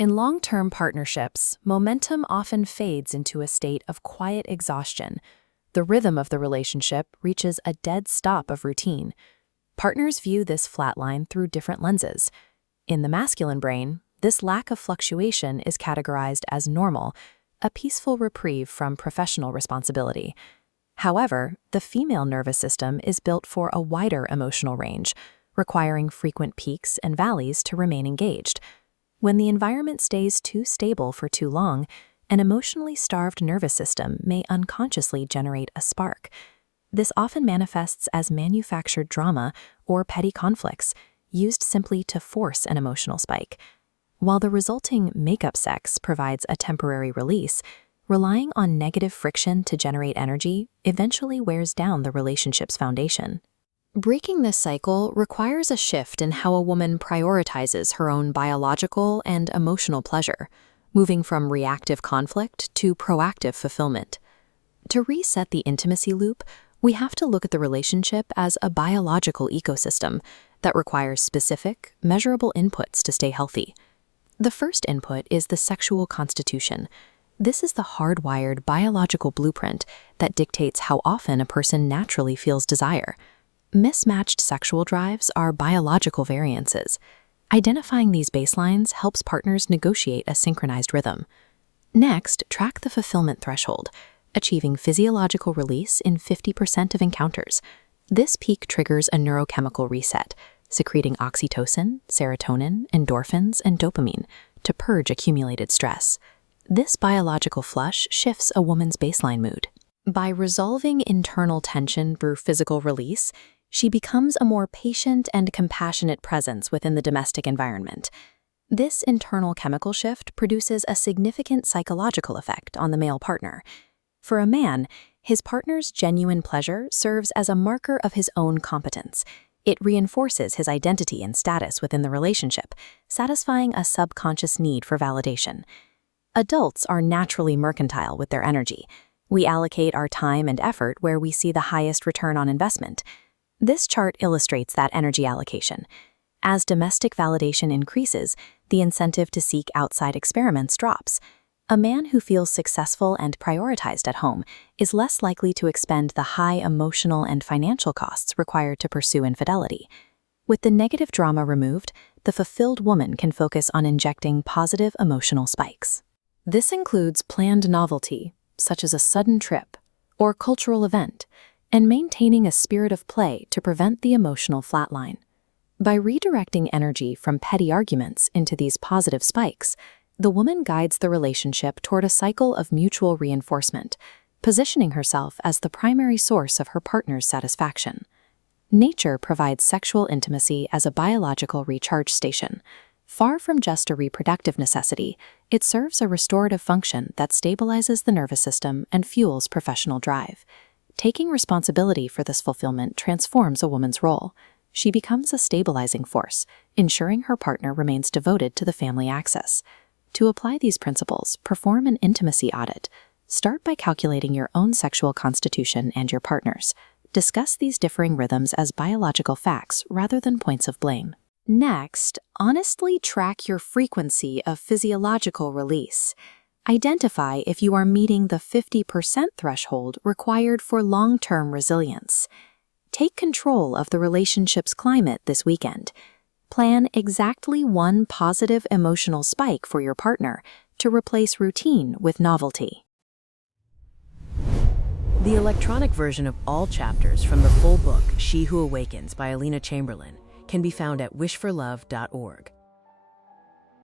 In long-term partnerships, momentum often fades into a state of quiet exhaustion. The rhythm of the relationship reaches a dead stop of routine. Partners view this flatline through different lenses. In the masculine brain, this lack of fluctuation is categorized as normal, a peaceful reprieve from professional responsibility. However, the female nervous system is built for a wider emotional range, requiring frequent peaks and valleys to remain engaged. When the environment stays too stable for too long, an emotionally starved nervous system may unconsciously generate a spark. This often manifests as manufactured drama or petty conflicts, used simply to force an emotional spike. While the resulting make-up sex provides a temporary release, relying on negative friction to generate energy eventually wears down the relationship's foundation. Breaking this cycle requires a shift in how a woman prioritizes her own biological and emotional pleasure, moving from reactive conflict to proactive fulfillment. To reset the intimacy loop, we have to look at the relationship as a biological ecosystem that requires specific, measurable inputs to stay healthy. The first input is the sexual constitution. This is the hardwired biological blueprint that dictates how often a person naturally feels desire. Mismatched sexual drives are biological variances. Identifying these baselines helps partners negotiate a synchronized rhythm. Next, track the fulfillment threshold, achieving physiological release in 50% of encounters. This peak triggers a neurochemical reset, secreting oxytocin, serotonin, endorphins, and dopamine to purge accumulated stress. This biological flush shifts a woman's baseline mood. By resolving internal tension through physical release, she becomes a more patient and compassionate presence within the domestic environment. This internal chemical shift produces a significant psychological effect on the male partner. For a man, his partner's genuine pleasure serves as a marker of his own competence. It reinforces his identity and status within the relationship, satisfying a subconscious need for validation. Adults are naturally mercantile with their energy. We allocate our time and effort where we see the highest return on investment. This chart illustrates that energy allocation. As domestic validation increases, the incentive to seek outside experiments drops. A man who feels successful and prioritized at home is less likely to expend the high emotional and financial costs required to pursue infidelity. With the negative drama removed, the fulfilled woman can focus on injecting positive emotional spikes. This includes planned novelty, such as a sudden trip or cultural event, and maintaining a spirit of play to prevent the emotional flatline. By redirecting energy from petty arguments into these positive spikes, the woman guides the relationship toward a cycle of mutual reinforcement, positioning herself as the primary source of her partner's satisfaction. Nature provides sexual intimacy as a biological recharge station. Far from just a reproductive necessity, it serves a restorative function that stabilizes the nervous system and fuels professional drive. Taking responsibility for this fulfillment transforms a woman's role. She becomes a stabilizing force, ensuring her partner remains devoted to the family axis. To apply these principles, perform an intimacy audit. Start by calculating your own sexual constitution and your partner's. Discuss these differing rhythms as biological facts rather than points of blame. Next, honestly track your frequency of physiological release. Identify if you are meeting the 50% threshold required for long-term resilience. Take control of the relationship's climate this weekend. Plan exactly one positive emotional spike for your partner to replace routine with novelty. The electronic version of all chapters from the full book, She Who Awakens by Alina Chamberlain, can be found at wishforlove.org.